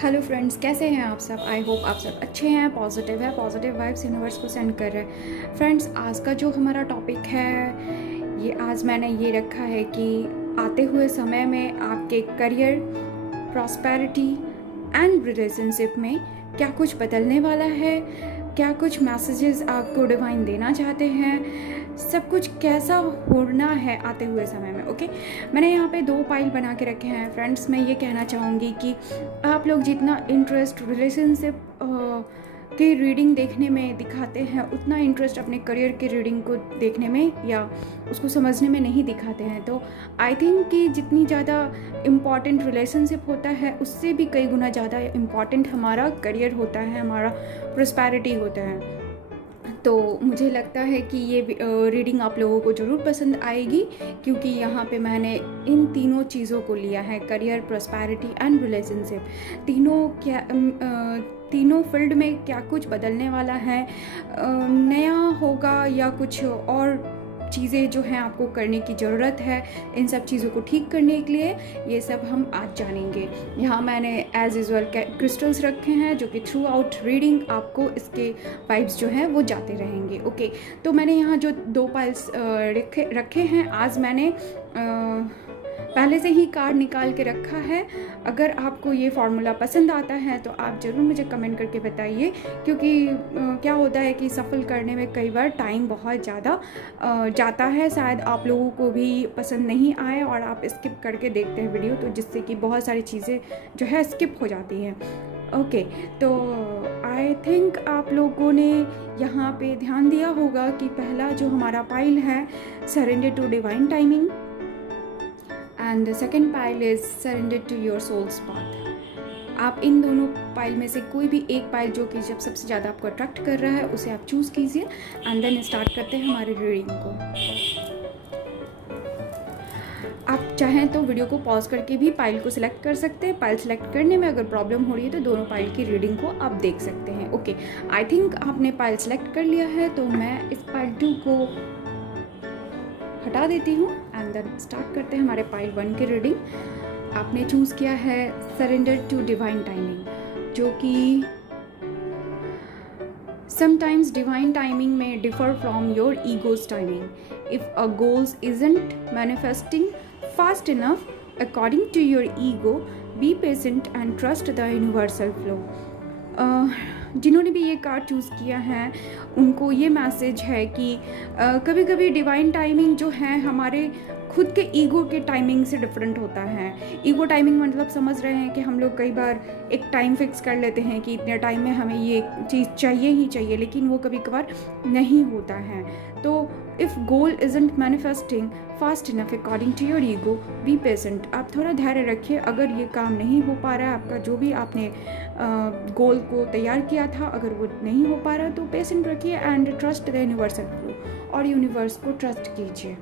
Hello friends, कैसे हैं आप सब। आई होप आप सब अच्छे हैं, पॉजिटिव है, पॉजिटिव वाइब्स यूनिवर्स को सेंड कर रहे हैं। फ्रेंड्स, आज का जो हमारा टॉपिक है ये आज मैंने ये रखा है कि आते हुए समय में आपके करियर, प्रॉस्पेरिटी एंड रिलेशनशिप में क्या कुछ बदलने वाला है, क्या कुछ मैसेजेस आपको डिवाइन देना चाहते हैं, सब कुछ कैसा होना है आते हुए समय में। ओके, मैंने यहाँ पे 2 पाइल बना के रखे हैं। फ्रेंड्स, मैं ये कहना चाहूँगी कि आप लोग जितना इंटरेस्ट रिलेशनशिप की रीडिंग देखने में दिखाते हैं, उतना इंटरेस्ट अपने करियर की रीडिंग को देखने में या उसको समझने में नहीं दिखाते हैं। तो आई थिंक कि जितनी ज़्यादा इम्पॉर्टेंट रिलेशनशिप होता है, उससे भी कई गुना ज़्यादा इम्पॉर्टेंट हमारा करियर होता है, हमारा प्रॉस्पेरिटी होता है। तो मुझे लगता है कि ये रीडिंग आप लोगों को ज़रूर पसंद आएगी, क्योंकि यहाँ पे मैंने इन तीनों चीज़ों को लिया है, करियर, प्रॉस्पेरिटी एंड रिलेशनशिप। तीनों फील्ड में क्या कुछ बदलने वाला है, नया होगा या कुछ और चीज़ें जो हैं आपको करने की ज़रूरत है, इन सब चीज़ों को ठीक करने के लिए ये सब हम आज जानेंगे। यहाँ मैंने एज यूजुअल क्रिस्टल्स रखे हैं जो कि थ्रू आउट रीडिंग आपको इसके वाइब्स जो हैं वो जाते रहेंगे। ओके, तो मैंने यहाँ जो 2 पाइल्स रखे हैं, आज मैंने पहले से ही कार्ड निकाल के रखा है। अगर आपको ये फार्मूला पसंद आता है तो आप ज़रूर मुझे कमेंट करके बताइए, क्योंकि क्या होता है कि सफल करने में कई बार टाइम बहुत ज़्यादा जाता है। शायद आप लोगों को भी पसंद नहीं आए और आप स्किप करके देखते हैं वीडियो, तो जिससे कि बहुत सारी चीज़ें जो है स्किप हो जाती हैं। ओके, तो आई थिंक आप लोगों ने यहाँ पे ध्यान दिया होगा कि पहला जो हमारा पाइल है, surrender to divine timing, and the second pile is surrender to your soul's path. आप इन दोनों पाइल में से कोई भी एक पाइल जो कि जब सबसे ज़्यादा आपको अट्रैक्ट कर रहा है उसे आप चूज़ कीजिए एंड देन स्टार्ट करते हैं हमारी रीडिंग को। आप चाहें तो वीडियो को पॉज करके भी पाइल को सिलेक्ट कर सकते हैं। पाइल सिलेक्ट करने में अगर प्रॉब्लम हो रही है तो दोनों पाइल की रीडिंग को आप देख सकते हैं। ओके, आई थिंक आपने पाइल सिलेक्ट कर लिया है, तो मैं इस पाइल 2 को हटा देती हूँ एंड देन स्टार्ट करते हैं हमारे पाइल 1 की रीडिंग। आपने चूज़ किया है सरेंडर टू डिवाइन टाइमिंग, जो कि समटाइम्स डिवाइन टाइमिंग में differ from your ego's timing. If a goals isn't manifesting fast enough according to your ego, be patient and trust the universal flow. जिन्होंने भी ये card choose किया है उनको ये मैसेज है कि कभी कभी डिवाइन टाइमिंग जो है हमारे खुद के ईगो के टाइमिंग से डिफरेंट होता है। ईगो टाइमिंग मतलब समझ रहे हैं कि हम लोग कई बार एक टाइम फिक्स कर लेते हैं कि इतने टाइम में हमें ये चीज़ चाहिए ही चाहिए, लेकिन वो कभी कभार नहीं होता है। तो if goal isn't manifesting fast enough according to your ego, be patient. आप थोड़ा धैर्य रखिए। अगर ये काम नहीं हो पा रहा है, आपका जो भी आपने गोल को तैयार किया था, अगर वो नहीं हो पा रहा तो पेशेंट रखिए and trust the universal flow, और यूनिवर्स को ट्रस्ट कीजिए।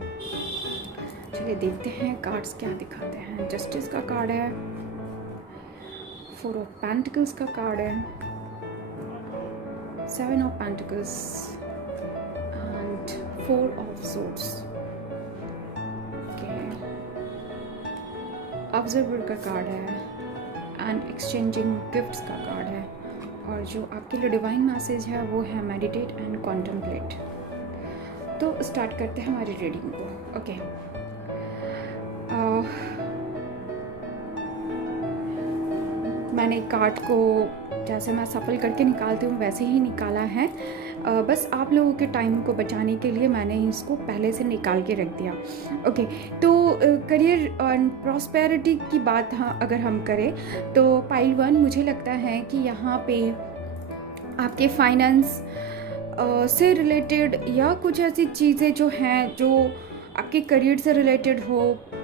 चलिए देखते हैं कार्ड्स क्या दिखाते हैं। जस्टिस का कार्ड है, 4 ऑफ पेंटिकल्स का कार्ड है, 7 of pentacles and 4 of swords. Observer का कार्ड है एंड एक्सचेंजिंग गिफ्ट्स का कार्ड है, और जो आपके लिए डिवाइन मैसेज है वो है मेडिटेट एंड कॉन्टेम्पलेट। तो स्टार्ट करते हैं हमारी रीडिंग को। ओके, मैंने कार्ड को जैसे मैं सफल करके निकालती हूँ वैसे ही निकाला है। बस आप लोगों के टाइम को बचाने के लिए मैंने इसको पहले से निकाल के रख दिया। ओके, तो करियर और प्रॉस्पेरिटी की बात अगर हम करें तो पाइल 1 मुझे लगता है कि यहाँ पे आपके फाइनेंस से रिलेटेड या कुछ ऐसी चीज़ें जो हैं जो आपके करियर से रिलेटेड हो,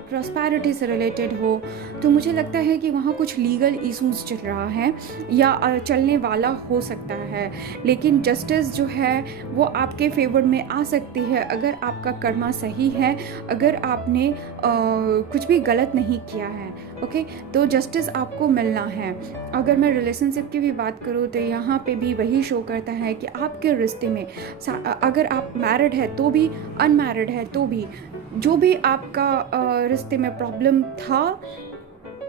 प्रॉस्पेरिटी से रिलेटेड हो, तो मुझे लगता है कि वहाँ कुछ लीगल इश्यूज चल रहा है या चलने वाला हो सकता है। लेकिन जस्टिस जो है वो आपके फेवर में आ सकती है अगर आपका कर्मा सही है, अगर आपने कुछ भी गलत नहीं किया है। ओके, तो जस्टिस आपको मिलना है। अगर मैं रिलेशनशिप की भी बात करूँ तो यहाँ पे भी वही शो करता है कि आपके रिश्ते में अगर आप मैरिड है तो भी, अनमैरिड है तो भी, जो भी आपका रिश्ते में प्रॉब्लम था,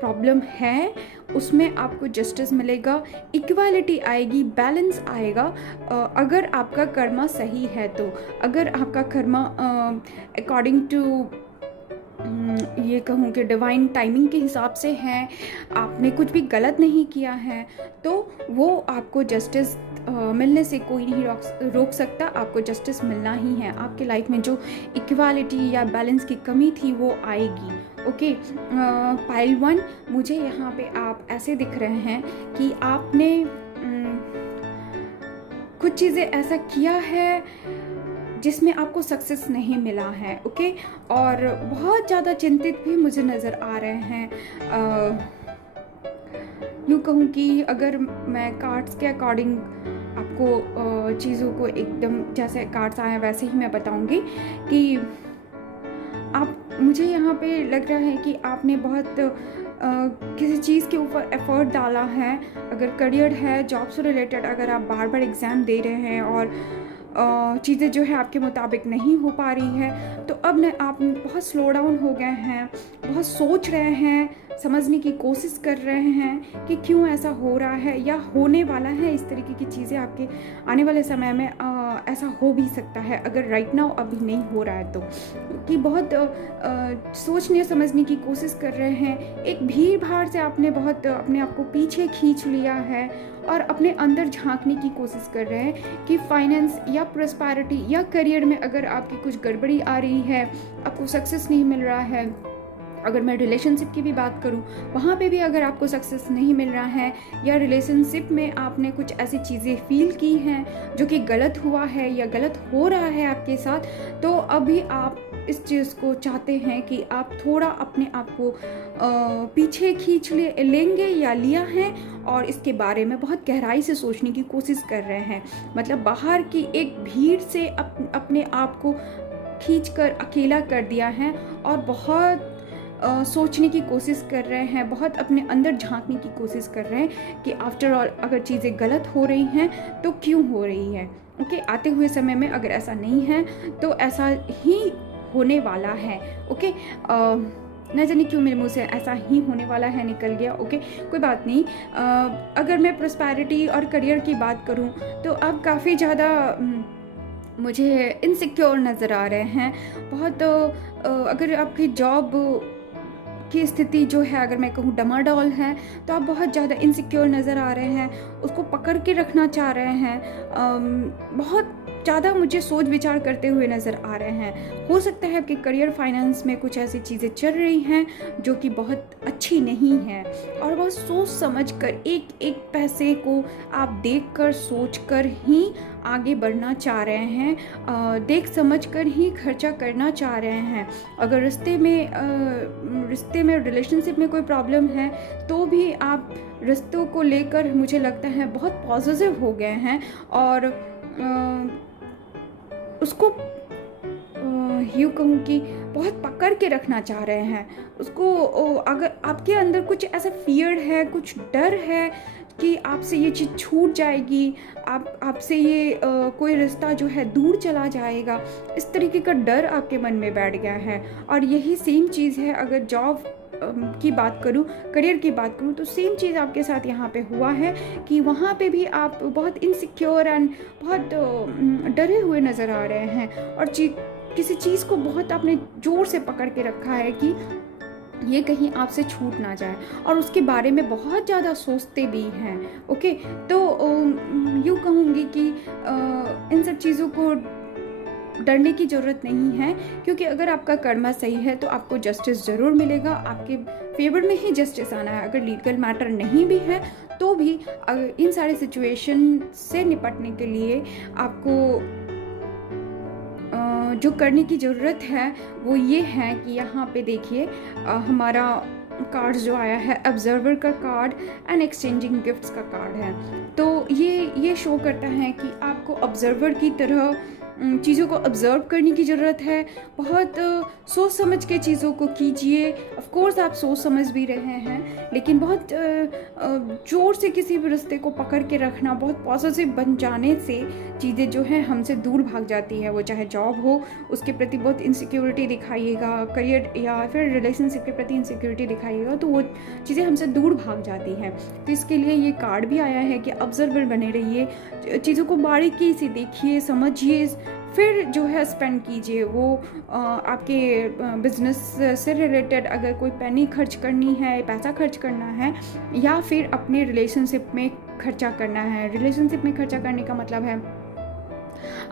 प्रॉब्लम है उसमें आपको जस्टिस मिलेगा, इक्वालिटी आएगी, बैलेंस आएगा। अगर आपका कर्मा सही है तो, अगर आपका कर्मा अकॉर्डिंग टू ये कहूँ कि डिवाइन टाइमिंग के हिसाब से है, आपने कुछ भी गलत नहीं किया है, तो वो आपको जस्टिस मिलने से कोई नहीं रोक सकता। आपको जस्टिस मिलना ही है। आपके लाइफ में जो इक्वालिटी या बैलेंस की कमी थी वो आएगी। ओके, पाइल 1, मुझे यहाँ पे आप ऐसे दिख रहे हैं कि आपने कुछ चीज़ें ऐसा किया है जिसमें आपको सक्सेस नहीं मिला है। ओके, और बहुत ज़्यादा चिंतित भी मुझे नज़र आ रहे हैं। यूँ कहूँ कि अगर मैं कार्ड्स के अकॉर्डिंग आपको चीज़ों को एकदम जैसे कार्ड्स आए वैसे ही मैं बताऊँगी कि मुझे यहाँ पे लग रहा है कि आपने बहुत किसी चीज़ के ऊपर एफर्ट डाला है। अगर करियर है, जॉब से रिलेटेड, अगर आप बार बार एग्ज़ाम दे रहे हैं और चीज़ें जो है आपके मुताबिक नहीं हो पा रही है, तो अब न आप बहुत स्लो डाउन हो गए हैं, बहुत सोच रहे हैं, समझने की कोशिश कर रहे हैं कि क्यों ऐसा हो रहा है या होने वाला है। इस तरीके की चीज़ें आपके आने वाले समय में ऐसा हो भी सकता है, अगर राइट नाउ अभी नहीं हो रहा है तो, कि बहुत सोचने समझने की कोशिश कर रहे हैं। एक भीड़ भाड़ से आपने बहुत अपने आप को पीछे खींच लिया है और अपने अंदर झांकने की कोशिश कर रहे हैं कि फाइनेंस या प्रॉस्पेरिटी या करियर में अगर आपकी कुछ गड़बड़ी आ रही है, आपको सक्सेस नहीं मिल रहा है। अगर मैं रिलेशनशिप की भी बात करूं, वहाँ पे भी अगर आपको सक्सेस नहीं मिल रहा है या रिलेशनशिप में आपने कुछ ऐसी चीज़ें फील की हैं जो कि गलत हुआ है या गलत हो रहा है आपके साथ, तो अभी आप इस चीज़ को चाहते हैं कि आप थोड़ा अपने आप को पीछे खींच लेंगे या लिया है और इसके बारे में बहुत गहराई से सोचने की कोशिश कर रहे हैं। मतलब बाहर की एक भीड़ से अपने आप को खींचकर अकेला कर दिया है और बहुत सोचने की कोशिश कर रहे हैं, बहुत अपने अंदर झांकने की कोशिश कर रहे हैं कि आफ्टर ऑल अगर चीज़ें गलत हो रही हैं तो क्यों हो रही है। ओके, आते हुए समय में अगर ऐसा नहीं है तो ऐसा ही होने वाला है। ओके, न जाने क्यों मेरे मुंह से ऐसा ही होने वाला है निकल गया। ओके, कोई बात नहीं। अगर मैं प्रॉस्पेरिटी और करियर की बात करूं तो अब काफ़ी ज़्यादा मुझे इनसिक्योर नज़र आ रहे हैं बहुत। अगर आपकी जॉब की स्थिति जो है, अगर मैं कहूँ डमाडोल है, तो आप बहुत ज़्यादा इनसिक्योर नज़र आ रहे हैं, उसको पकड़ के रखना चाह रहे हैं, बहुत ज़्यादा मुझे सोच विचार करते हुए नज़र आ रहे हैं। हो सकता है आपके करियर फाइनेंस में कुछ ऐसी चीज़ें चल रही हैं जो कि बहुत अच्छी नहीं है और बहुत सोच समझ कर एक एक पैसे को आप देख कर सोच कर ही आगे बढ़ना चाह रहे हैं, देख समझ कर ही खर्चा करना चाह रहे हैं। अगर रिश्ते में रिलेशनशिप में कोई प्रॉब्लम है तो भी आप रिश्तों को लेकर मुझे लगता है बहुत पॉजिटिव हो गए हैं और उसको यूँ कहूँ कि बहुत पकड़ के रखना चाह रहे हैं उसको। अगर आपके अंदर कुछ ऐसा फियर है, कुछ डर है कि आपसे ये चीज़ छूट जाएगी, आपसे ये कोई रिश्ता जो है दूर चला जाएगा, इस तरीके का डर आपके मन में बैठ गया है। और यही सेम चीज़ है, अगर जॉब की बात करूं, करियर की बात करूं, तो सेम चीज़ आपके साथ यहाँ पे हुआ है कि वहाँ पे भी आप बहुत इनसिक्योर एंड बहुत डरे हुए नज़र आ रहे हैं और किसी चीज़ को बहुत आपने ज़ोर से पकड़ के रखा है कि ये कहीं आपसे छूट ना जाए और उसके बारे में बहुत ज़्यादा सोचते भी हैं। ओके, तो यूँ कहूँगी कि इन सब चीज़ों को डरने की ज़रूरत नहीं है, क्योंकि अगर आपका कर्मा सही है तो आपको जस्टिस ज़रूर मिलेगा, आपके फेवर में ही जस्टिस आना है। अगर लीगल मैटर नहीं भी है तो भी इन सारे सिचुएशन से निपटने के लिए आपको जो करने की ज़रूरत है वो ये है कि यहाँ पे देखिए हमारा कार्ड जो आया है, ऑब्जर्वर का कार्ड एंड एक्सचेंजिंग गिफ्ट्स का कार्ड है। तो ये शो करता है कि आपको ऑब्जर्वर की तरह चीज़ों को ऑब्ज़र्व करने की ज़रूरत है, बहुत सोच समझ के चीज़ों को कीजिए। ऑफ कोर्स आप सोच समझ भी रहे हैं, लेकिन बहुत ज़ोर से किसी भी रिश्ते को पकड़ के रखना, बहुत पॉसेसिव बन जाने से चीज़ें जो हैं हमसे दूर भाग जाती है। वो चाहे जॉब हो, उसके प्रति बहुत इनसिक्योरिटी दिखाइएगा, करियर या फिर रिलेशनशिप के प्रति इनसिक्योरिटी दिखाइएगा, तो वो चीज़ें हमसे दूर भाग जाती हैं। तो इसके लिए ये कार्ड भी आया है कि ऑब्जर्वर बने रहिए, चीज़ों को बारीकी से देखिए, समझिए, फिर जो है स्पेंड कीजिए। वो आपके बिजनेस से रिलेटेड अगर कोई पेनी खर्च करनी है, पैसा खर्च करना है, या फिर अपने रिलेशनशिप में खर्चा करना है। रिलेशनशिप में खर्चा करने का मतलब है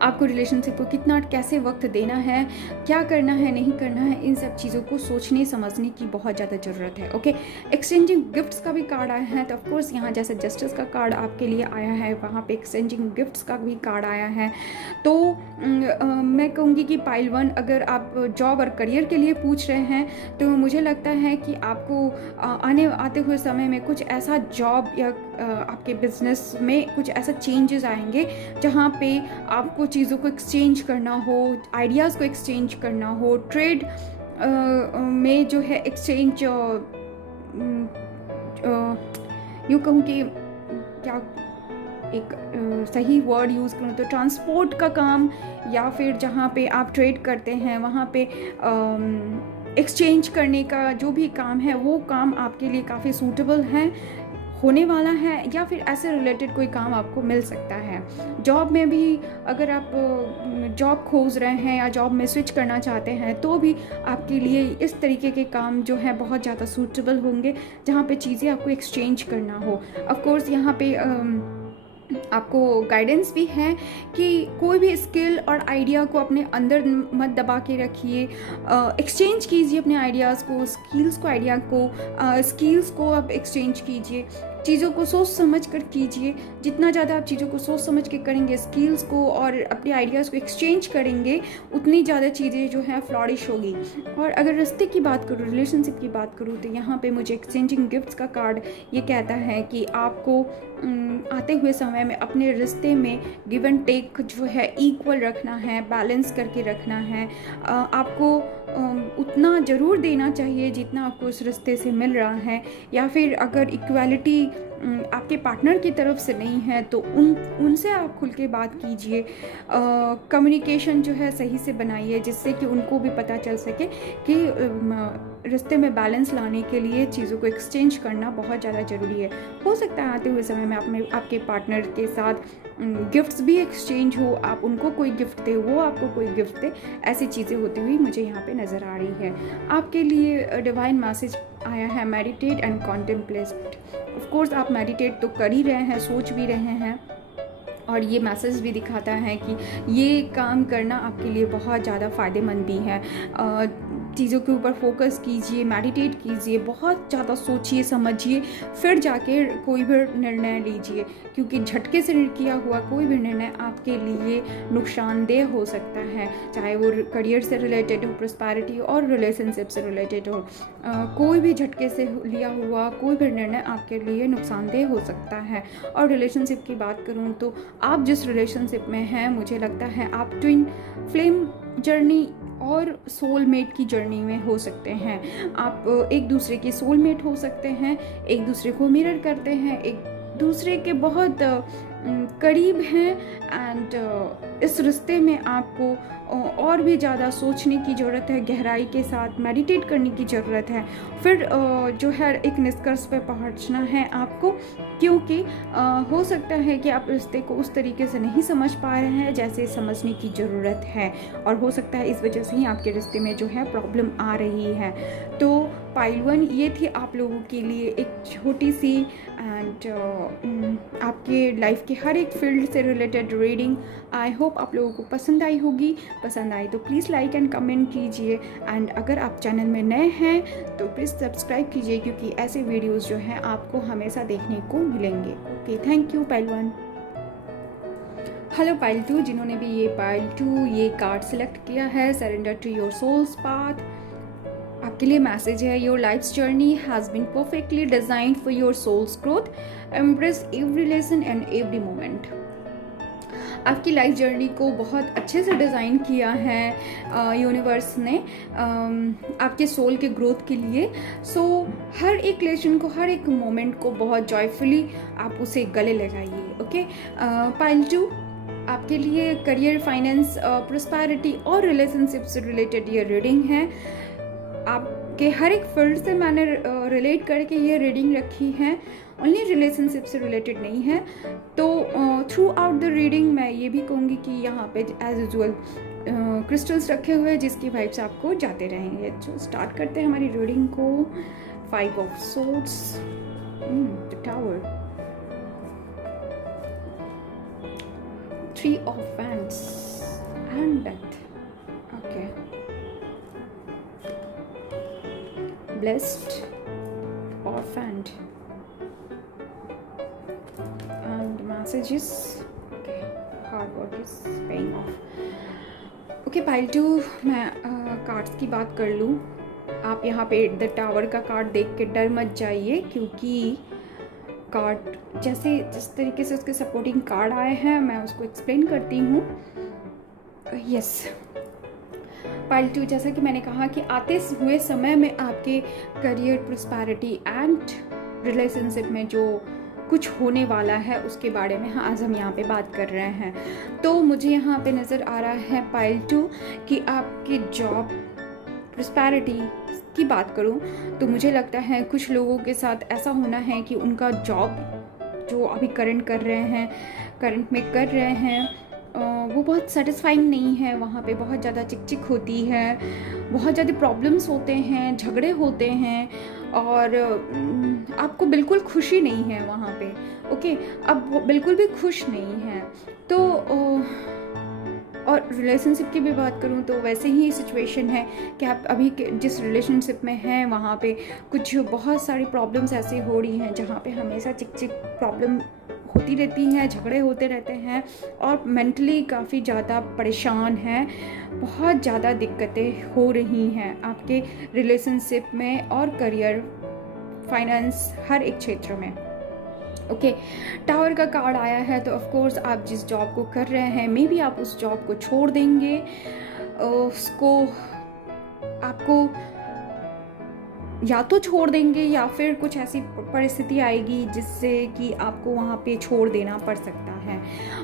आपको रिलेशनशिप को कितना कैसे वक्त देना है, क्या करना है, नहीं करना है, इन सब चीज़ों को सोचने समझने की बहुत ज़्यादा ज़रूरत है। ओके, एक्सचेंजिंग गिफ्ट्स का भी कार्ड आया है, तो ऑफकोर्स यहाँ जैसे जस्टिस का कार्ड आपके लिए आया है, वहाँ पे एक्सचेंजिंग गिफ्ट्स का भी कार्ड आया है। तो मैं कहूँगी कि पाइल 1, अगर आप जॉब और करियर के लिए पूछ रहे हैं, तो मुझे लगता है कि आपको आते हुए समय में कुछ ऐसा जॉब या आपके बिजनेस में कुछ ऐसा चेंजेस आएंगे जहाँ पे आपको चीज़ों को एक्सचेंज करना हो, आइडियाज़ को एक्सचेंज करना हो, ट्रेड में जो है एक्सचेंज, यूँ कहूँ कि क्या एक सही वर्ड यूज़ करूँ तो ट्रांसपोर्ट का काम, या फिर जहाँ पे आप ट्रेड करते हैं वहाँ पे एक्सचेंज करने का जो भी काम है, वो काम आपके लिए काफ़ी सूटेबल है, होने वाला है, या फिर ऐसे रिलेटेड कोई काम आपको मिल सकता है। जॉब में भी अगर आप जॉब खोज रहे हैं या जॉब में स्विच करना चाहते हैं, तो भी आपके लिए इस तरीके के काम जो है बहुत ज़्यादा सूटेबल होंगे, जहाँ पे चीज़ें आपको एक्सचेंज करना हो। ऑफ कोर्स यहाँ पे आपको गाइडेंस भी है कि कोई भी स्किल और आइडिया को अपने अंदर मत दबा के रखिए, एक्सचेंज कीजिए अपने आइडियाज़ को, स्किल्स को आप एक्सचेंज कीजिए, चीज़ों को सोच समझ कर कीजिए। जितना ज़्यादा आप चीज़ों को सोच समझ के करेंगे, स्किल्स को और अपने आइडियाज़ को एक्सचेंज करेंगे, उतनी ज़्यादा चीज़ें जो है फ्लॉरिश होगी। और अगर रिश्ते की बात करूँ, रिलेशनशिप की बात करूँ, तो यहाँ पे मुझे एक्सचेंजिंग गिफ्ट्स का कार्ड ये कहता है कि आपको आते हुए समय में अपने रिश्ते में गिव एंड टेक जो है इक्वल रखना है, बैलेंस करके रखना है। आपको उतना ज़रूर देना चाहिए जितना आपको उस रिश्ते से मिल रहा है, या फिर अगर इक्वालिटी आपके पार्टनर की तरफ से नहीं है तो उनसे आप खुल के बात कीजिए, कम्युनिकेशन जो है सही से बनाइए, जिससे कि उनको भी पता चल सके कि रिश्ते में बैलेंस लाने के लिए चीज़ों को एक्सचेंज करना बहुत ज़्यादा ज़रूरी है। हो सकता है आते हुए समय में आपके पार्टनर के साथ गिफ्ट्स भी एक्सचेंज हो, आप उनको कोई गिफ्ट दे, वो आपको कोई गिफ्ट दे, ऐसी चीज़ें होती हुई मुझे यहाँ पे नज़र आ रही है। आपके लिए डिवाइन मैसेज आया है, meditate and contemplate. Of course आप मेडिटेट तो कर ही रहे हैं, सोच भी रहे हैं, और ये मैसेज भी दिखाता है कि ये काम करना आपके लिए बहुत ज़्यादा फ़ायदेमंद भी है। चीज़ों के ऊपर फोकस कीजिए, मेडिटेट कीजिए, बहुत ज़्यादा सोचिए समझिए, फिर जाके कोई भी निर्णय लीजिए, क्योंकि झटके से किया हुआ कोई भी निर्णय आपके लिए नुकसानदेह हो सकता है, चाहे वो करियर से रिलेटेड हो, प्रॉस्पेरिटी और रिलेशनशिप से रिलेटेड हो। कोई भी झटके से लिया हुआ कोई भी निर्णय आपके लिए नुकसानदेह हो सकता है। और रिलेशनशिप की बात करूँ तो आप जिस रिलेशनशिप में हैं, मुझे लगता है आप ट्विन फ्लेम जर्नी और सोलमेट की जर्नी में हो सकते हैं। आप एक दूसरे के सोलमेट हो सकते हैं, एक दूसरे को मिरर करते हैं, एक दूसरे के बहुत करीब हैं, एंड इस रिश्ते में आपको और भी ज़्यादा सोचने की ज़रूरत है, गहराई के साथ मेडिटेट करने की ज़रूरत है, फिर जो है एक निष्कर्ष पर पहुंचना है आपको, क्योंकि हो सकता है कि आप रिश्ते को उस तरीके से नहीं समझ पा रहे हैं जैसे समझने की ज़रूरत है, और हो सकता है इस वजह से ही आपके रिश्ते में जो है प्रॉब्लम आ रही है। तो पाइल 1 ये थी आप लोगों के लिए एक छोटी सी एंड आपके लाइफ के हर एक फील्ड से रिलेटेड रीडिंग। आई होप आप लोगों को पसंद आई होगी। पसंद आई तो प्लीज़ लाइक एंड कमेंट कीजिए, एंड अगर आप चैनल में नए हैं तो प्लीज़ सब्सक्राइब कीजिए, क्योंकि ऐसे वीडियोस जो हैं आपको हमेशा देखने को मिलेंगे। Okay, thank you pile 1। Hello pile 2, जिन्होंने भी ये पाइल 2 ये कार्ड सेलेक्ट किया है, surrender to your soul's path. आपके लिए मैसेज है, your life's journey has been perfectly designed for your soul's growth, embrace every lesson and every moment. आपकी लाइफ जर्नी को बहुत अच्छे से डिज़ाइन किया है यूनिवर्स ने आपके सोल के ग्रोथ के लिए। सो हर एक लेसन को, हर एक मोमेंट को बहुत जॉयफुली आप उसे गले लगाइए। ओके, पाइल 2 आपके लिए करियर, फाइनेंस, प्रॉस्पेरिटी और रिलेशनशिप से रिलेटेड ये रीडिंग है। आपके हर एक फील्ड से मैंने रिलेट करके ये रीडिंग रखी है, ओनली रिलेशनशिप से रिलेटेड नहीं है। तो थ्रू आउट द रीडिंग मैं ये भी कहूँगी कि यहाँ पे एज यूजुअल क्रिस्टल्स रखे हुए हैं जिसकी वाइब्स आपको जाते रहेंगे। तो स्टार्ट करते हैं हमारी रीडिंग को। 5 of swords, the tower, 3 of Wands and Death. Okay. Blessed, orphaned, and messages. Okay. Hard work is paying off. Okay, pile 2 मैं कार्ड्स की बात कर लूँ। आप यहाँ पे द टावर का कार्ड देख के डर मत जाइए, क्योंकि कार्ड जैसे जिस तरीके से उसके सपोर्टिंग कार्ड आए हैं मैं उसको एक्सप्लेन करती हूँ। यस, पाइल 2, जैसा कि मैंने कहा कि आते हुए समय में आपके करियर, प्रॉस्पेरिटी एंड रिलेशनशिप में जो कुछ होने वाला है उसके बारे में आज हम यहाँ पे बात कर रहे हैं। तो मुझे यहाँ पे नज़र आ रहा है पाइल 2 कि आपकी जॉब, प्रॉस्पेरिटी की बात करूं तो मुझे लगता है कुछ लोगों के साथ ऐसा होना है कि उनका जॉब जो अभी करंट में कर रहे हैं वो बहुत सेटिस्फाइंग नहीं है। वहाँ पे बहुत ज़्यादा चिक होती है, बहुत ज़्यादा प्रॉब्लम्स होते हैं, झगड़े होते हैं और आपको बिल्कुल खुशी नहीं है वहाँ पे। ओके, अब वो बिल्कुल भी खुश नहीं है। तो और रिलेशनशिप की भी बात करूँ तो वैसे ही सिचुएशन है कि आप अभी जिस रिलेशनशिप में हैं वहाँ पे कुछ बहुत सारी प्रॉब्लम्स ऐसी हो रही हैं जहाँ पे हमेशा चिक प्रॉब्लम होती रहती हैं, झगड़े होते रहते हैं और मेंटली काफ़ी ज़्यादा परेशान हैं, बहुत ज़्यादा दिक्कतें हो रही हैं आपके रिलेशनशिप में और करियर, फाइनेंस, हर एक क्षेत्र में। ओके, टावर का कार्ड आया है तो ऑफ कोर्स आप जिस जॉब को कर रहे हैं मे बी आप उस जॉब को छोड़ देंगे, उसको आपको या तो छोड़ देंगे या फिर कुछ ऐसी परिस्थिति आएगी जिससे कि आपको वहाँ पे छोड़ देना पड़ सकता है।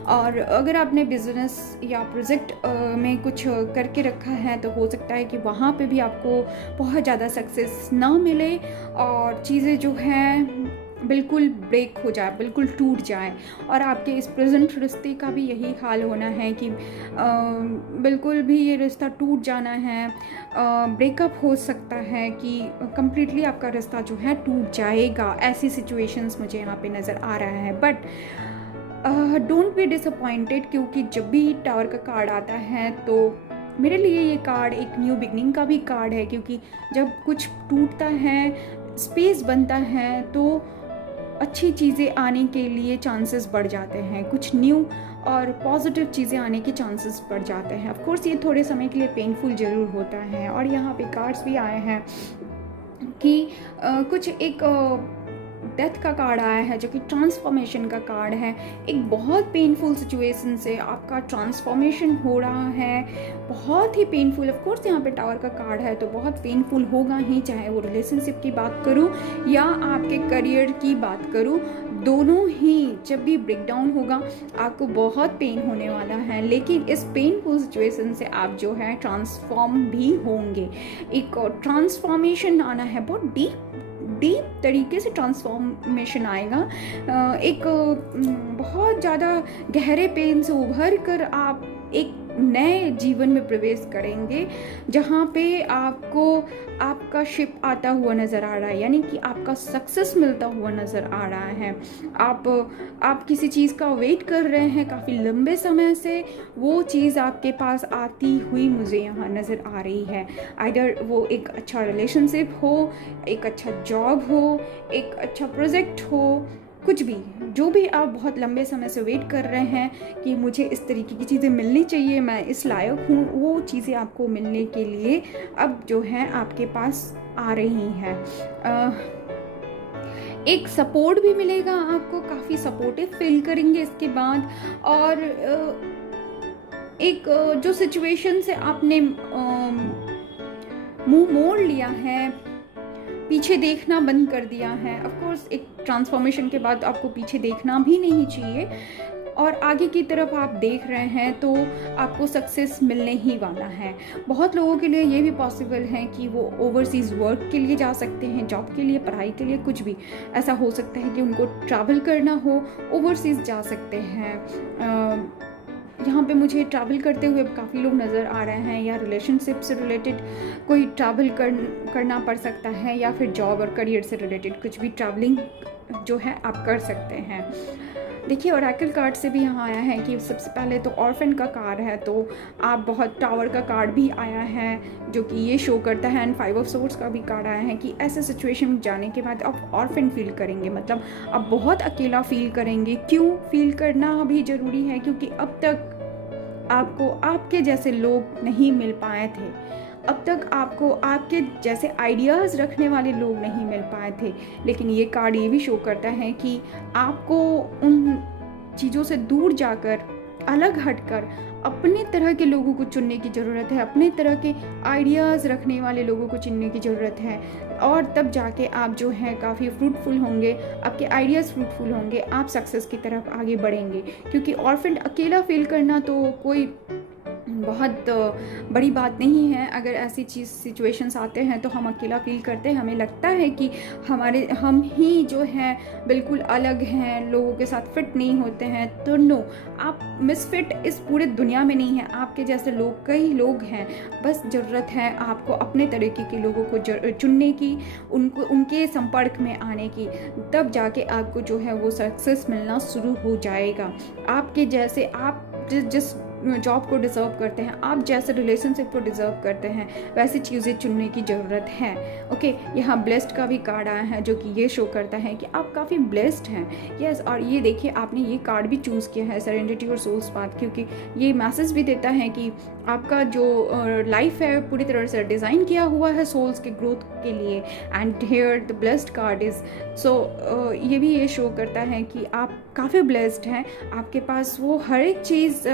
और अगर आपने बिजनेस या प्रोजेक्ट में कुछ करके रखा है तो हो सकता है कि वहाँ पे भी आपको बहुत ज़्यादा सक्सेस ना मिले और चीज़ें जो हैं बिल्कुल ब्रेक हो जाए, बिल्कुल टूट जाए। और आपके इस प्रेजेंट रिश्ते का भी यही हाल होना है कि बिल्कुल भी ये रिश्ता टूट जाना है, ब्रेकअप हो सकता है कि कम्प्लीटली आपका रिश्ता जो है टूट जाएगा। ऐसी सिचुएशंस मुझे यहाँ पे नज़र आ रहा है। बट डोंट बी डिसअपॉइंटेड, क्योंकि जब भी टावर का कार्ड आता है तो मेरे लिए ये कार्ड एक न्यू बिगनिंग का भी कार्ड है, क्योंकि जब कुछ टूटता है, स्पेस बनता है तो अच्छी चीज़ें आने के लिए चांसेस बढ़ जाते हैं, कुछ न्यू और पॉजिटिव चीज़ें आने के चांसेस बढ़ जाते हैं। ऑफ कोर्स ये थोड़े समय के लिए पेनफुल ज़रूर होता है। और यहाँ पे कार्ड्स भी आए हैं कि कुछ एक डेथ का कार्ड आया है जो कि ट्रांसफॉर्मेशन का कार्ड है। एक बहुत पेनफुल सिचुएशन से आपका ट्रांसफॉर्मेशन हो रहा है, बहुत ही पेनफुल। ऑफ कोर्स यहाँ पे टावर का कार्ड है तो बहुत पेनफुल होगा ही, चाहे वो रिलेशनशिप की बात करूँ या आपके करियर की बात करूँ, दोनों ही जब भी ब्रेकडाउन होगा आपको बहुत पेन होने वाला है। लेकिन इस पेनफुल सिचुएशन से आप जो है ट्रांसफॉर्म भी होंगे। एक ट्रांसफॉर्मेशन आना है, बहुत डीप तरीके से ट्रांसफॉर्मेशन आएगा। एक बहुत ज़्यादा गहरे पेन से उभर कर आप एक नए जीवन में प्रवेश करेंगे जहाँ पे आपको आपका शिप आता हुआ नज़र आ रहा है, यानी कि आपका सक्सेस मिलता हुआ नज़र आ रहा है। आप किसी चीज़ का वेट कर रहे हैं काफ़ी लंबे समय से, वो चीज़ आपके पास आती हुई मुझे यहाँ नज़र आ रही है। आइदर वो एक अच्छा रिलेशनशिप हो, एक अच्छा जॉब हो, एक अच्छा प्रोजेक्ट हो, कुछ भी, जो भी आप बहुत लंबे समय से वेट कर रहे हैं कि मुझे इस तरीके की चीज़ें मिलनी चाहिए, मैं इस लायक हूँ, वो चीज़ें आपको मिलने के लिए अब जो है आपके पास आ रही हैं। एक सपोर्ट भी मिलेगा आपको, काफ़ी सपोर्टिव फील करेंगे इसके बाद। और एक जो सिचुएशन से आपने मुंह मोड़ लिया है, पीछे देखना बंद कर दिया है, ऑफ कोर्स एक ट्रांसफॉर्मेशन के बाद आपको पीछे देखना भी नहीं चाहिए और आगे की तरफ आप देख रहे हैं तो आपको सक्सेस मिलने ही वाला है। बहुत लोगों के लिए ये भी पॉसिबल है कि वो ओवरसीज़ वर्क के लिए जा सकते हैं, जॉब के लिए, पढ़ाई के लिए, कुछ भी ऐसा हो सकता है कि उनको ट्रैवल करना हो, ओवरसीज़ जा सकते हैं। यहाँ पे मुझे ट्रैवल करते हुए काफ़ी लोग नज़र आ रहे हैं, या रिलेशनशिप से रिलेटेड कोई ट्रैवल करना पड़ सकता है, या फिर जॉब और करियर से रिलेटेड कुछ भी ट्रैवलिंग जो है आप कर सकते हैं। देखिए ओरेकल कार्ड से भी यहाँ आया है कि सबसे पहले तो ऑर्फन का कार्ड है, तो आप बहुत टावर का कार्ड भी आया है जो कि ये शो करता है, एंड 5 ऑफ सोर्ड्स का भी कार्ड आया है कि ऐसे सिचुएशन में जाने के बाद आप ऑर्फन फील करेंगे, मतलब आप बहुत अकेला फील करेंगे। क्यों फील करना भी ज़रूरी है? क्योंकि अब तक आपको आपके जैसे लोग नहीं मिल पाए थे, अब तक आपको आपके जैसे आइडियाज़ रखने वाले लोग नहीं मिल पाए थे। लेकिन ये कार्ड ये भी शो करता है कि आपको उन चीज़ों से दूर जाकर, अलग हटकर अपने तरह के लोगों को चुनने की ज़रूरत है, अपने तरह के आइडियाज़ रखने वाले लोगों को चुनने की ज़रूरत है। और तब जाके आप जो है काफ़ी फ्रूटफुल होंगे, आपके आइडियाज़ फ्रूटफुल होंगे, आप सक्सेस की तरफ आगे बढ़ेंगे। क्योंकि ऑर्फन अकेला फील करना तो कोई बहुत बड़ी बात नहीं है। अगर ऐसी सिचुएशंस आते हैं तो हम अकेला फील करते हैं, हमें लगता है कि हम ही जो हैं बिल्कुल अलग हैं, लोगों के साथ फिट नहीं होते हैं। तो नो, आप मिसफिट इस पूरे दुनिया में नहीं हैं, आपके जैसे लोग कई लोग हैं। बस ज़रूरत है आपको अपने तरीके के लोगों को चुनने की, उनके संपर्क में आने की, तब जाके आपको जो है वो सक्सेस मिलना शुरू हो जाएगा। आपके जैसे, आप जिस जॉब को डिज़र्व करते हैं, आप जैसे रिलेशनशिप को डिज़र्व करते हैं, वैसी चीज़ें चुनने की ज़रूरत है। ओके, यहाँ ब्लेस्ड का भी कार्ड आया है जो कि ये शो करता है कि आप काफ़ी ब्लेस्ड हैं। यस, और ये देखिए आपने ये कार्ड भी चूज़ किया है, सेरेनिटी और सोल्स पाथ, क्योंकि ये मैसेज भी देता है कि आपका जो लाइफ है पूरी तरह से डिज़ाइन किया हुआ है सोल्स के ग्रोथ के लिए। And here the blessed card is so, ये भी ये शो करता है कि आप काफ़ी ब्लेस्ड हैं, आपके पास वो हर एक चीज़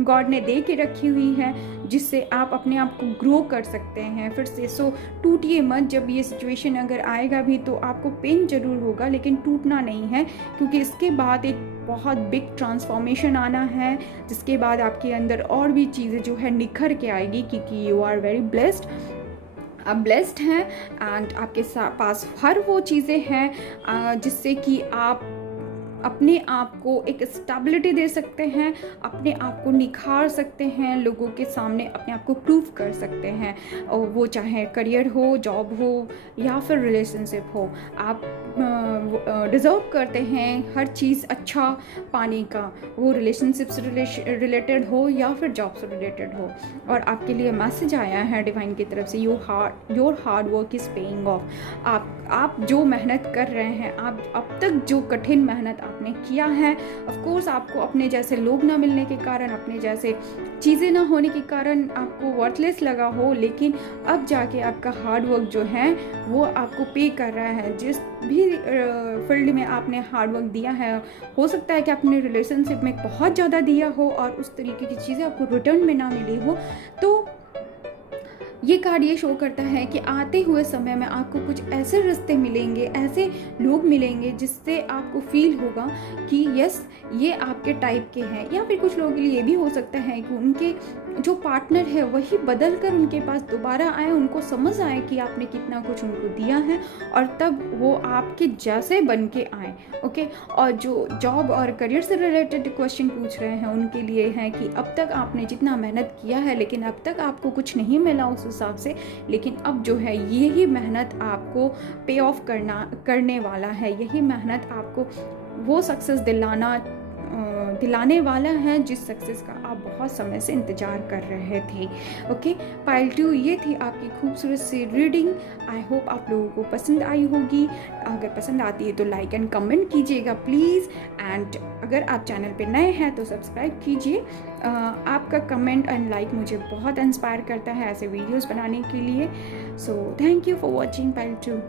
गॉड ने दे के रखी हुई है जिससे आप अपने आप को ग्रो कर सकते हैं फिर से। सो टूटिए मत, जब ये सिचुएशन अगर आएगा भी तो आपको पेन ज़रूर होगा, लेकिन टूटना नहीं है, क्योंकि इसके बाद एक बहुत बिग ट्रांसफॉर्मेशन आना है, जिसके बाद आपके अंदर और भी चीज़ें जो है निखर के आएगी, क्योंकि यू आर वेरी ब्लेस्ड, आप ब्लेस्ड हैं। एंड आपके पास हर वो चीज़ें हैं जिससे कि आप अपने आप को एक स्टेबिलिटी दे सकते हैं, अपने आप को निखार सकते हैं, लोगों के सामने अपने आप को प्रूव कर सकते हैं, और वो चाहे करियर हो, जॉब हो या फिर रिलेशनशिप हो। आप डिज़र्व करते हैं हर चीज़ अच्छा पाने का, वो रिलेशनशिप से रिलेटेड हो या फिर जॉब से रिलेटेड हो। और आपके लिए मैसेज आया है डिवाइन की तरफ से, your hard work is paying off. आप जो मेहनत कर रहे हैं, आप अब तक जो कठिन मेहनत आपने किया है, ऑफ कोर्स आपको अपने जैसे लोग ना मिलने के कारण, अपने जैसे चीज़ें ना होने के कारण आपको वर्थलेस लगा हो, लेकिन अब जाके आपका हार्ड वर्क जो है वो आपको पे कर रहा है। जिस भी फील्ड में आपने हार्ड वर्क दिया है, हो सकता है कि आपने रिलेशनशिप में बहुत ज़्यादा दिया हो और उस तरीके की चीज़ें आपको रिटर्न में ना मिली हो, तो ये कार्ड ये शो करता है कि आते हुए समय में आपको कुछ ऐसे रिश्ते मिलेंगे, ऐसे लोग मिलेंगे जिससे आपको फील होगा कि यस, ये आपके टाइप के हैं। या फिर कुछ लोगों के लिए ये भी हो सकता है कि उनके जो पार्टनर है वही बदल कर उनके पास दोबारा आए, उनको समझ आए कि आपने कितना कुछ उनको दिया है, और तब वो आपके जैसे बन के आए। ओके, और जो जॉब और करियर से रिलेटेड क्वेश्चन पूछ रहे हैं उनके लिए है कि अब तक आपने जितना मेहनत किया है, लेकिन अब तक आपको कुछ नहीं मिला उस हिसाब से, लेकिन अब जो है यही मेहनत आपको पे ऑफ करने वाला है, यही मेहनत आपको वो सक्सेस दिलाने वाला है जिस सक्सेस का आप बहुत समय से इंतज़ार कर रहे थे। ओके, पाइल 2 ये थी आपकी खूबसूरत सी रीडिंग। आई होप आप लोगों को पसंद आई होगी। अगर पसंद आती है तो लाइक एंड कमेंट कीजिएगा प्लीज़, एंड अगर आप चैनल पे नए हैं तो सब्सक्राइब कीजिए। आपका कमेंट एंड लाइक मुझे बहुत इंस्पायर करता है ऐसे वीडियोज़ बनाने के लिए। So thank you for watching pile 2।